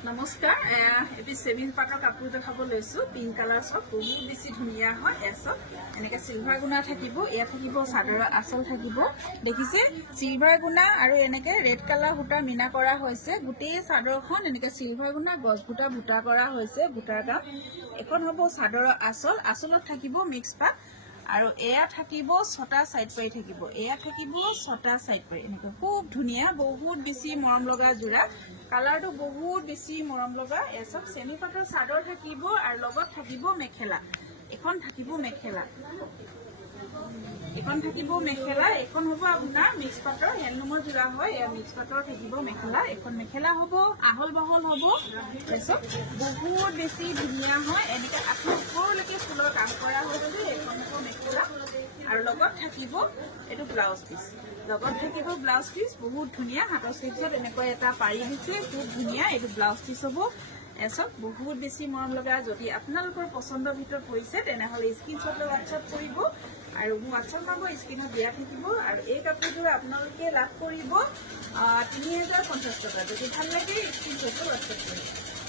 নমস্কাৰ এটি সেমি পাটৰ কাপোৰ দেখাব লৈছো পিংক কালাৰ সব বহুত বেছি ধুনিয়া হয় এসব এনেকে সিলভাৰ গুণা থাকিব ইয়া থাকিব সাদৰ আসল থাকিব দেখিছে সিলভাৰ গুণা আৰু এনেকে ৰেড কালাৰ বুটা মিনা কৰা হৈছে গুটেই সাদৰখন এনেকে সিলভাৰ গুণা গছ বুটা বুটা কৰা হৈছে বুটাৰ কাম এখন হ'ব সাদৰ আসল আসলত থাকিব মিক্স পাট আৰু এয়া থাকিব ছটা সাইড পাই থাকিব এয়া থাকিব ছটা সাইড পাই এনেকে খুব ধুনিয়া বহুত বেছি মৰম লগা জোৰা কালাৰটো বহুত বেছি মৰম লগা এসব সেমি পাটৰ সাদৰ থাকিব আৰু লগত থাকিব মেখেলা এখন থাকিব মেখেলা এখন হ'ব আপোনাৰ মিক্স পাটৰ হেণ্ডলুমৰ জোৰা হয় এয়া মিক্স পাটৰ থাকিব মেখেলা এখন মেখেলা হ'ব আহল বহল হ'ব এসব বহুত বেছি ধুনিয়া হয় এনেকে আঠৰলৈকে ফুলৰ কাম কৰা হৈছে এখন হ'ব মেখেলা আৰু লগত থাকিব এটো ব্লাউজ পিস লগত থাকিব ব্লাউজ পিস বহুত ধুনিয়া হাতৰ স্লিভত এনেকৈ এটা পাৰি দিছে খুব ধুনিয়া এটো ব্লাউজ পিস হ'ব এসব বহুত বেছি মৰম লগা যদি আপোনালোকৰ পছন্দৰ ভিতৰত হৈছে তেনেহলে স্ক্ৰিনশ্বট লৈ WhatsApp কৰিব আৰু WhatsApp নম্বৰ স্ক্ৰিনত দিয়া থাকিব আৰু এই কাপোৰটো আপোনালোকে লাভ কৰিব 3050 টকা যদি ভাল লাগে স্ক্ৰিনশ্বট লৈ WhatsApp কৰিব